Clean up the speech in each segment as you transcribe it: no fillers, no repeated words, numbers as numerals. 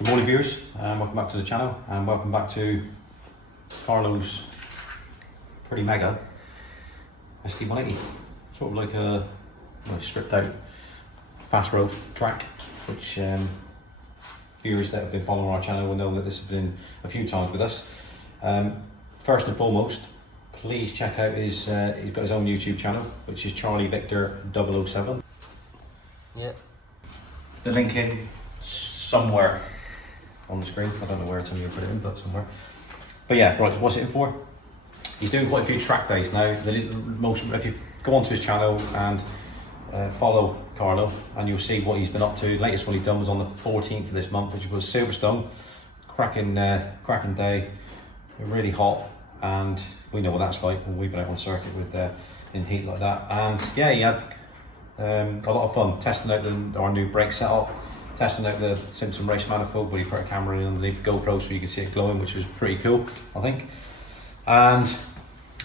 Good morning viewers, and welcome back to the channel, and welcome back to Carlo's pretty mega ST180. Sort of like a stripped out fast road track, which viewers that have been following our channel will know that this has been a few times with us. First and foremost, please check out his, he's got his own YouTube channel, which is Charlie Victor 007. Yeah. The link in somewhere on the screen. I don't know where, tell me to put it in, but somewhere. But yeah, right, what's it in for? He's doing quite a few track days now. If you go onto his channel and follow Carlo, and you'll see what he's been up to. The latest one he done was on the 14th of this month, which was Silverstone. Cracking day, really hot, and we know what that's like when we've been out on circuit with in heat like that. And yeah, he had a lot of fun testing out our new brake setup, testing out the Simpson race manifold, where he put a camera in underneath the GoPro so you could see it glowing, which was pretty cool, I think. And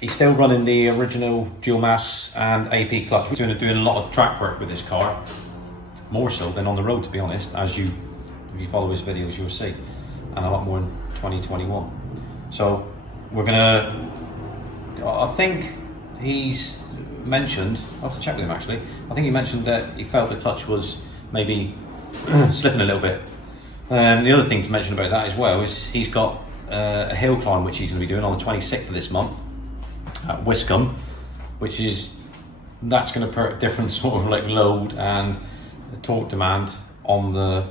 he's still running the original dual mass and AP clutch. We're doing a lot of track work with this car, more so than on the road, to be honest, as if you follow his videos you'll see, and a lot more in 2021. So we're gonna, I think he's mentioned, I'll have to check with him actually, I think he mentioned that he felt the clutch was maybe slipping a little bit. The other thing to mention about that as well is he's got a hill climb which he's going to be doing on the 26th of this month at Wiscombe, that's going to put a different sort of like load and torque demand on the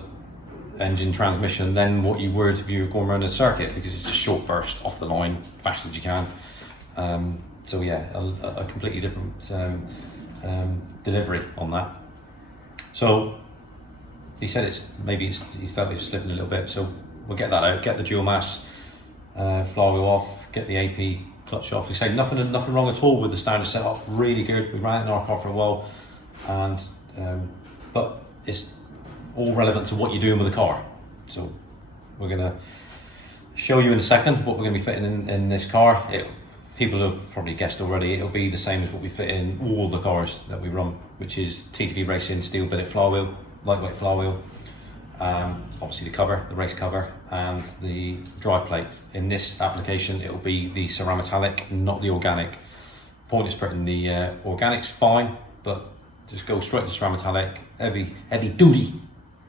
engine transmission than what you would if you were going around a circuit, because it's a short burst off the line, fast as you can. So yeah, a completely different delivery on that. So he said he felt it was slipping a little bit, so we'll get that out, get the dual mass flywheel off, get the AP clutch off. He said nothing wrong at all with the standard setup, really good. We ran it in our car for a while, and but it's all relevant to what you're doing with the car. So we're gonna show you in a second what we're gonna be fitting in this car. People have probably guessed already, it'll be the same as what we fit in all the cars that we run, which is TTV Racing steel billet flywheel, lightweight flywheel, obviously the cover, the race cover, and the drive plate. In this application it'll be the cerametallic, not the organic. Point is putting the organics fine, but just go straight to cerametallic, heavy duty,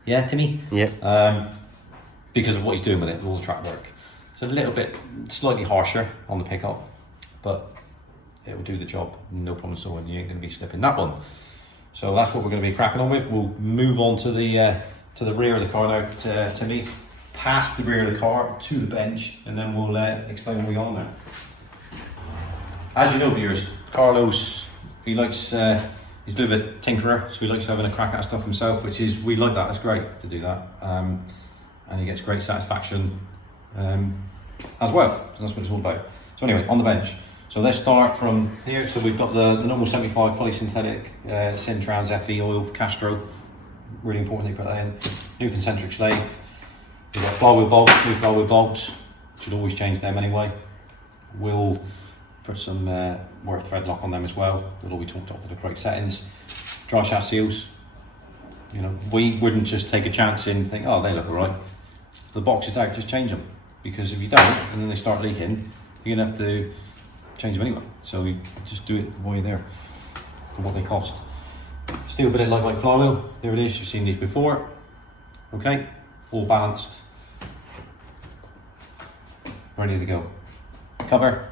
yeah Timmy? Yeah. Because of what he's doing with it, all the track work. It's a little bit slightly harsher on the pickup, but it will do the job, no problem at all, and you ain't going to be slipping that one. So that's what we're going to be cracking on with. We'll move on to the rear of the car now, to me, past the rear of the car to the bench, and then we'll explain what we're on now. As you know, viewers, Carlos, he likes, he's a bit of a tinkerer, so he likes having a crack at stuff himself, which is, we like that, it's great to do that, and he gets great satisfaction as well, so that's what it's all about. So anyway, on the bench. So let's start from here. So we've got the normal 75 fully synthetic Syntrans FE oil Castro. Really important they put that in. New concentric slave. We've got flywheel bolts, new flywheel bolts. Should always change them anyway. We'll put some Worth thread lock on them as well. They'll all be torqued up to the correct settings. Dry shaft seals. You know, we wouldn't just take a chance and think, oh, they look alright. The box is out, just change them. Because if you don't, and then they start leaking, you're gonna have to change them anyway. So we just do it while you're there for what they cost. Steel billet lightweight flywheel, there it is, you've seen these before. Okay, all balanced, ready to go. Cover,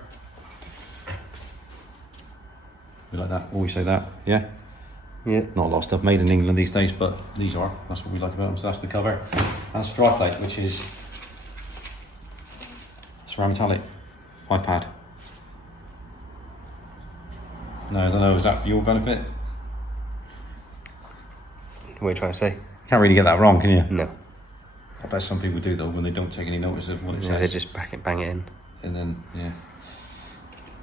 we like that, always say that, yeah? Yeah. Not a lot of stuff made in England these days, but these are, that's what we like about them. So that's the cover. And stripe plate, which is cerametallic, 5-pad. No, I don't know, is that for your benefit? What are you trying to say? Can't really get that wrong, can you? No. I bet some people do though, when they don't take any notice of what it says. They just bang it in. And then, yeah.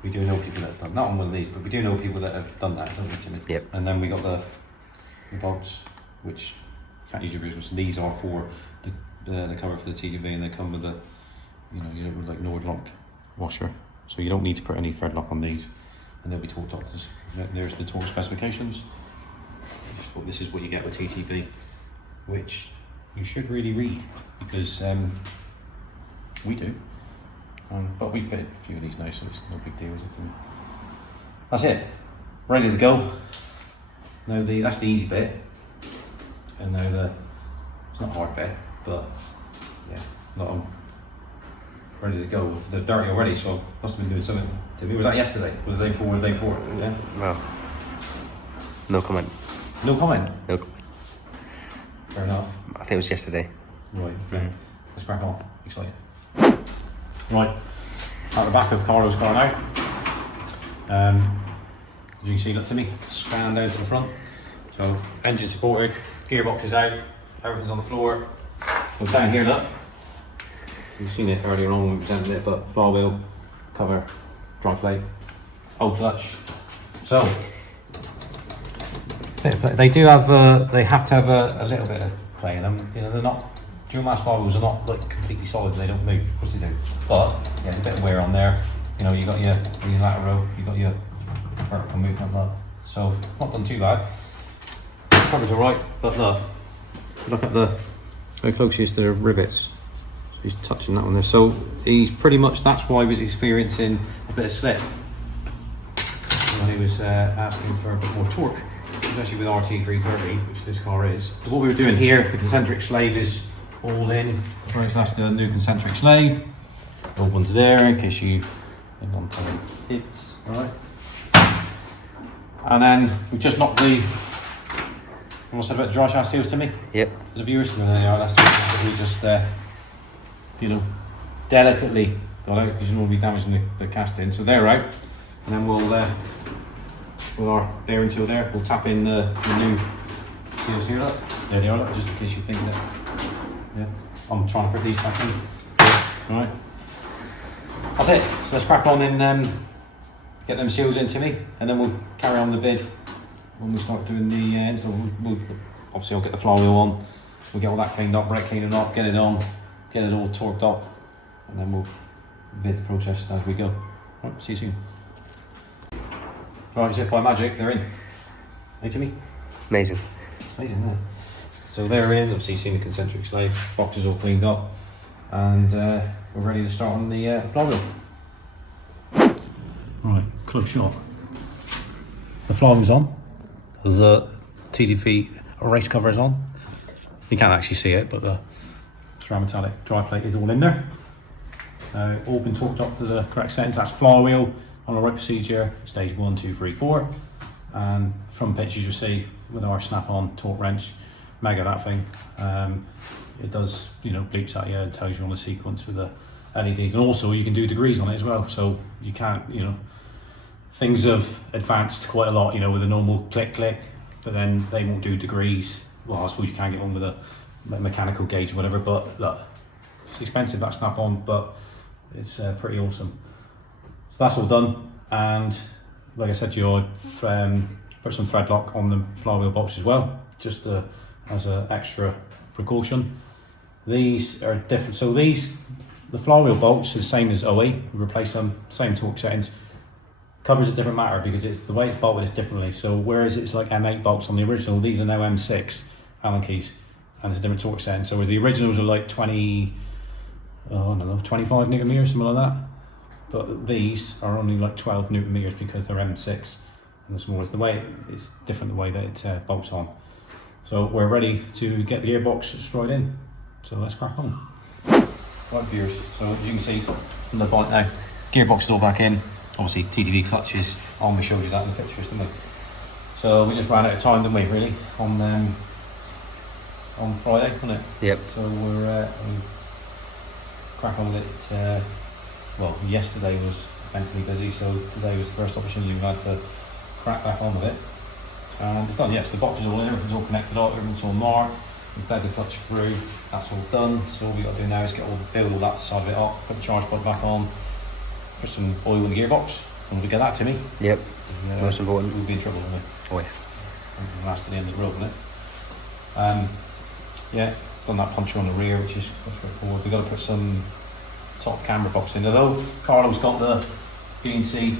We do know people that have done, not on one of these, but we do know people that have done that, don't we, Timmy? Yep. And then we got the bolts, which can't use your visuals. These are for the cover for the TTV, and they come with a, you know, like Nordlock washer. So you don't need to put any thread lock on these. And they'll be torqued up. There's the torque specifications. This is what you get with TTV, which you should really read, because we do. But we fit a few of these now, so it's no big deal, is it? That's it. Ready to go. Now that's the easy bit, and now it's not a hard bit, but yeah, I'm ready to go. They're dirty already, so I must have been doing something to me. Was that yesterday? Was it the day before? The day before? Yeah. Well, no comment. No comment. No comment. Fair enough. I think it was yesterday. Right. Okay. Let's crack on. Excited. Right. At the back of Carlo's car now. As you can see, look to me, scan down to the front. So engine supported, gearbox is out, everything's on the floor. Well, down here, look. You've seen it earlier on when we presented it, but flywheel, cover, dry plate, old clutch. So they do have, they have to have a little bit of play in them. You know, they're not, dual mass flywheels are not like completely solid. They don't move. Of course they do. But yeah, there's a bit of wear on there. You know, you got your lateral, you got your vertical movement, look. So not done too bad. Cover's alright, but look at how close he is to the rivets. So he's touching that one there. So he's pretty much, that's why he was experiencing a bit of slip when he was asking for a bit more torque, especially with RT330, which this car is. So what we were doing here, the concentric slave is all in. So that's the new concentric slave. Old one's there in case you think on time hits. Alright. And then we just knocked the, almost said about the dry shaft seals to me. Yep. The viewers, there they are. That's what we just, you know, delicately got out because you don't want to be damaging the casting. So they're out, and then we'll, with our bearing tool there, we'll tap in the new seals here. Look, there they are. Look, just in case you think that. Yeah, I'm trying to put these back in. All right. That's it. So let's crack on and get them seals into me, and then we'll carry on the vid when we start doing the install. Obviously I'll get the flywheel on, we'll get all that cleaned up, brake cleaning up, get it on, get it all torqued up, and then we'll vid the process as we go. Right, see you soon. Right, as if by magic, they're in. Hey Timmy? Amazing. Amazing, isn't it? So they're in, obviously you've seen the concentric slave, box is all cleaned up, and we're ready to start on the flywheel. Right, close shot. The flywheel's on. The TDV race cover is on. You can't actually see it, but the ceramic metallic dry plate is all in there. All been torqued up to the correct settings. That's flywheel on the right procedure, stage 1, 2, 3, 4. And from pictures you see with our snap-on torque wrench, mega that thing. It does, you know, bleeps at you and tells you on the sequence with the LEDs, and also you can do degrees on it as well. So you can't, you know, things have advanced quite a lot, you know, with a normal click, but then they won't do degrees. Well, I suppose you can get one with a mechanical gauge or whatever, but look, it's expensive, that snap-on, but it's pretty awesome. So that's all done, and like I said to you, I put some thread lock on the flywheel box as well, just as an extra precaution. These are different, so the flywheel bolts are the same as OE, we replace them, same torque settings. Covers a different matter because it's the way it's bolted is differently. So whereas it's like M8 bolts on the original, these are now M6 Allen keys, and it's a different torque setting. So whereas the originals are like 25 newton meters, something like that. But these are only like 12 newton meters because they're M6 and the smallest. The way it's different, the way that it bolts on. So we're ready to get the gearbox straight in. So let's crack on. Right viewers, so as you can see from the bike now, gearbox is all back in. Obviously TTV clutches on, we showed you that in the pictures, didn't we? So we just ran out of time, didn't we, really, on Friday, wasn't it? Yep. So we're crack on with it. Well, yesterday was mentally busy, so today was the first opportunity we had to crack back on with it. And it's done, yes, the box is all in, everything's all connected up, everything's all marked. We've fed the clutch through, that's all done. So all we got to do now is build all that side of it up, put the charge plug back on, put some oil in the gearbox, and we get that to me. Yep, most important. We'll be in trouble, won't we? Oh yeah. And last to the end of the road, won't it? Yeah, done that puncture on the rear, which is quite straightforward. We've got to put some top camera box in, although Carlo's got the BNC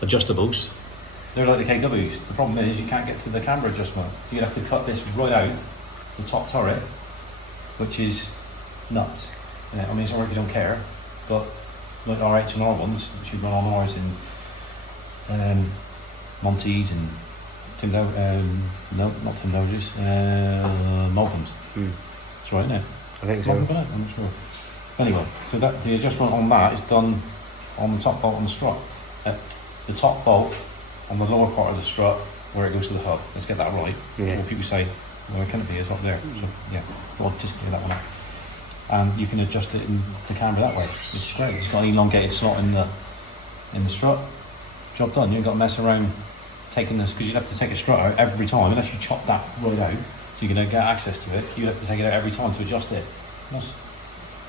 adjustables. They're like the KWs. The problem is you can't get to the camber adjustment. You'd have to cut this right out, the top turret, which is nuts. I mean, it's alright if you don't care, but like our H&R ones, which we run on ours in Montes and no, not Tim Dodges, Malcolm's. That's right, isn't it? I think so. I'm not sure. Anyway, so that the adjustment on that is done on the top bolt on the strut. The top bolt on the lower part of the strut where it goes to the hub. Let's get that right. Yeah. Before people say, well, it can't be, it's up there. So yeah, I'll just clear that one out. And you can adjust it in the camber that way. It's great. It's got an elongated slot in the strut. Job done. You ain't got to mess around taking this, because you'd have to take a strut out every time unless you chop that right out. So you're going to get access to it. You'd have to take it out every time to adjust it. That's,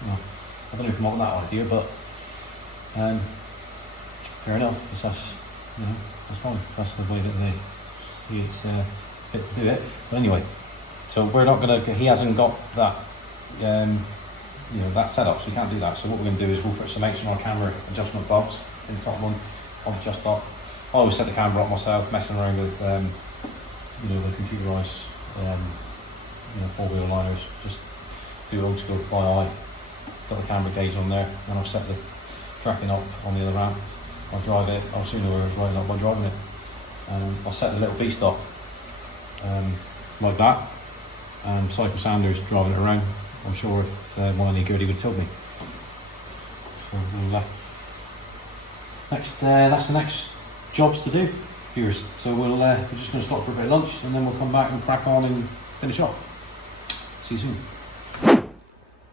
I don't know if you want that idea, but fair enough. That's that's fine. That's the way that they see it's fit to do it. But anyway, so we're not going to. He hasn't got that. That setup, so we can't do that. So what we're going to do is we'll put some H&R camera adjustment bolts in the top one. I'll adjust up. I always set the camera up myself, messing around with the computerized 4-wheel liners. Just do old school by eye. Got the camera gauge on there, and I'll set the tracking up on the other ramp. I'll drive it. I'll soon know where it's right up by driving it. I'll set the little beast up like that. And Cycle Sanders driving it around. I'm sure if one any good, he would have told me. So that's the next jobs to do, viewers. So we're just going to stop for a bit of lunch, and then we'll come back and crack on and finish up. See you soon.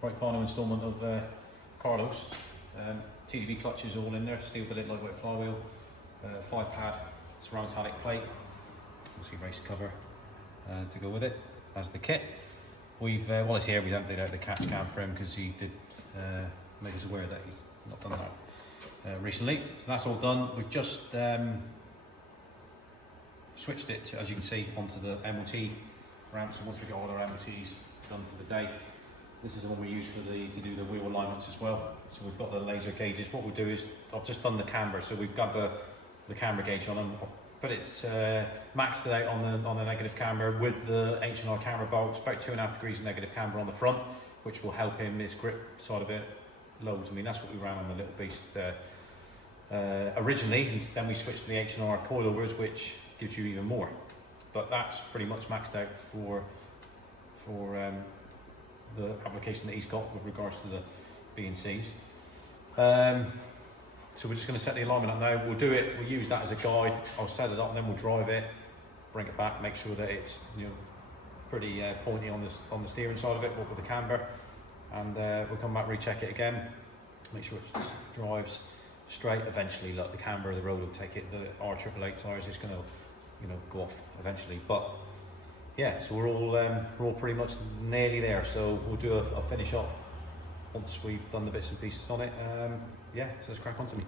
Right, final instalment of Carlos. TDV clutches all in there, steel billet lightweight flywheel, 5-pad ceramic plate, obviously race cover to go with it as the kit. We've, while it's here, we emptied out the catch cam for him because he did make us aware that he's not done that recently. So that's all done. We've just switched it, to, as you can see, onto the MOT ramp. So once we get all our MOTs done for the day, this is the one we use for to do the wheel alignments as well. So we've got the laser gauges. What we'll do is, I've just done the camber, so we've got the camber gauge on them. But it's maxed out on the negative camber with the H&R camber bolts, about 2.5 degrees of negative camber on the front, which will help him, his grip side of it loads. I mean, that's what we ran on the little beast originally, and then we switched to the H&R coilovers, which gives you even more. But that's pretty much maxed out for the application that he's got with regards to the B&Cs. So we're just going to set the alignment up now. We'll use that as a guide. I'll set it up and then we'll drive it, bring it back, make sure that it's pretty pointy on the steering side of it, what with the camber, and we'll come back, recheck it again, make sure it just drives straight. Eventually, look, the camber, the road will take it. The R888 tires is going to go off eventually. But yeah, so we're all pretty much nearly there. So we'll do a finish up once we've done the bits and pieces on it. Yeah, so let's crack on to me.